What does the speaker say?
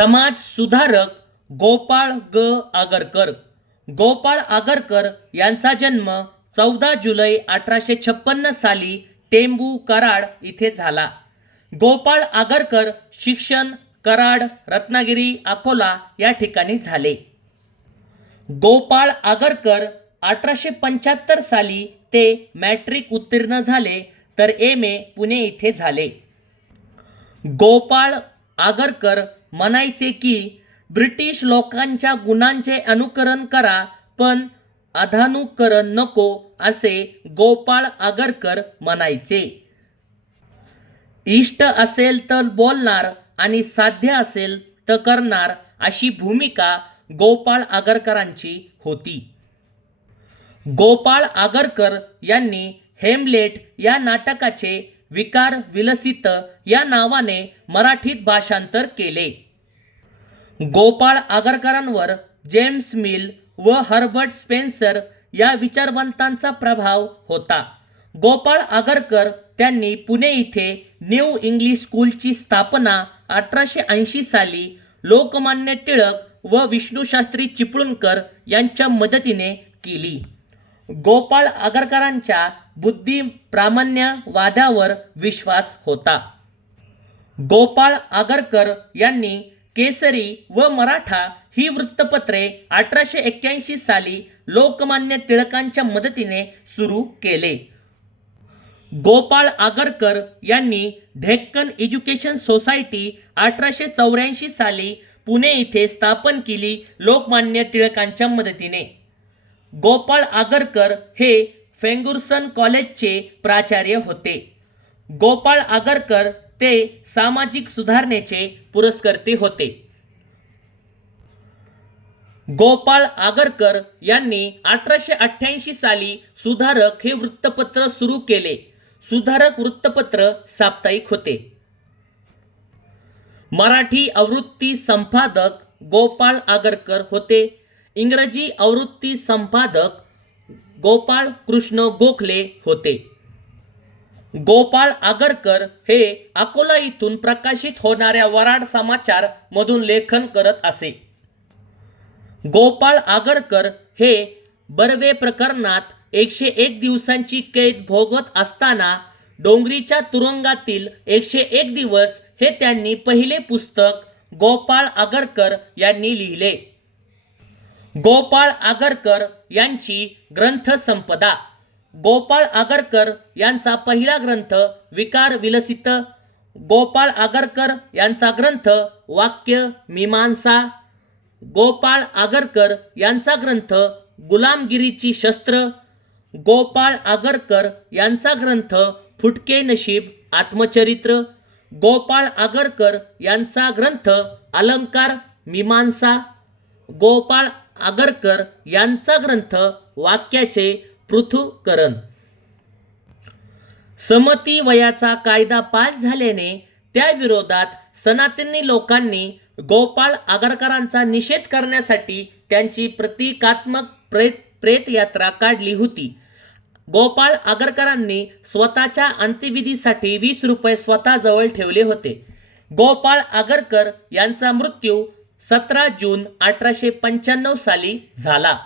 समाज सुधारक गोपाळ ग आगरकर. गोपाळ आगरकर यांचा जन्म 14 जुलै 1856 साली टेंबू कराड इथे झाला. गोपाळ आगरकर शिक्षण कराड, रत्नागिरी, अकोला या ठिकाणी झाले. गोपाळ आगरकर 1875 साली ते मॅट्रिक उत्तीर्ण झाले तर MA पुणे इथे झाले. गोपाळ आगरकर म्हणायचे की ब्रिटिश लोकांच्या गुणांचे अनुकरण करा पण अधानुकरण नको, असे गोपाळ आगरकर म्हणायचे. इष्ट असेल तर बोलणार आणि साध्य असेल तर करणार, अशी भूमिका गोपाळ आगरकरांची होती. गोपाळ आगरकर यांनी हेमलेट या नाटकाचे विकार विलसित या नावाने मराठीत भाषांतर केले. गोपाळ आगरकरांवर जेम्स मिल व हर्बर्ट स्पेन्सर या विचारवंतांचा प्रभाव होता. गोपाळ आगरकर त्यांनी पुणे इथे न्यू इंग्लिश स्कूलची स्थापना 1880 साली लोकमान्य टिळक व विष्णुशास्त्री चिपळूणकर यांच्या मदतीने केली. गोपाळ आगरकरांच्या बुद्धी प्रामाण्यवादावर विश्वास होता. गोपाळ आगरकर यांनी केसरी व मराठा ही वृत्तपत्रे 1881 साली लोकमान्य टिळकांच्या मदतीने सुरू केले. गोपाळ आगरकर यांनी डेक्कन एज्युकेशन सोसायटी 1884 साली पुणे इथे स्थापन केली लोकमान्य टिळकांच्या मदतीने. गोपाळ आगरकर हे फेर्ग्युसन कॉलेजचे प्राचार्य होते. गोपाळ आगरकर ते सामाजिक सुधारणेचे पुरस्कर्ते होते. गोपाळ आगरकर यांनी 1888 साली सुधारक हे वृत्तपत्र सुरू केले. सुधारक वृत्तपत्र साप्ताहिक होते. मराठी आवृत्ती संपादक गोपाळ आगरकर होते. इंग्रजी आवृत्ती संपादक गोपाळ कृष्ण गोखले होते. गोपाळ आगरकर हे अकोला इथून प्रकाशित होणाऱ्या वराड समाचार मधून लेखन करत असे. गोपाळ आगरकर हे बर्वे प्रकरणात 101 दिवसांची कैद भोगत असताना डोंगरीच्या तुरुंगातील 101 दिवस हे त्यांनी पहिले पुस्तक गोपाळ आगरकर यांनी लिहिले. गोपाळ आगरकर यांची ग्रंथसंपदा. गोपाळ आगरकर यांचा पहिला ग्रंथ विकार विलसित. गोपाळ आगरकर यांचा ग्रंथ वाक्य मीमांसा. गोपाळ आगरकर यांचा ग्रंथ गुलामगिरीची शस्त्र. गोपाळ आगरकर यांचा ग्रंथ फुटके नशीब आत्मचरित्र. गोपाळ आगरकर यांचा ग्रंथ अलंकार मीमांसा. गोपाळ आगरकर यांचा ग्रंथ वाक्याचे पृथुकरण. समती वयाचा कायदा पास झाल्याने त्या विरोधात सनातनी लोकांनी गोपाळ आगरकरांचा निषेध करण्यासाठी त्यांची प्रतिकात्मक प्रेतयात्रा काढली होती. गोपाळ आगरकरांनी स्वतःच्या अंत्यविधीसाठी 20 रुपये स्वतःजवळ ठेवले होते. गोपाळ आगरकर यांचा मृत्यू 17 जून 1895 साली झाला.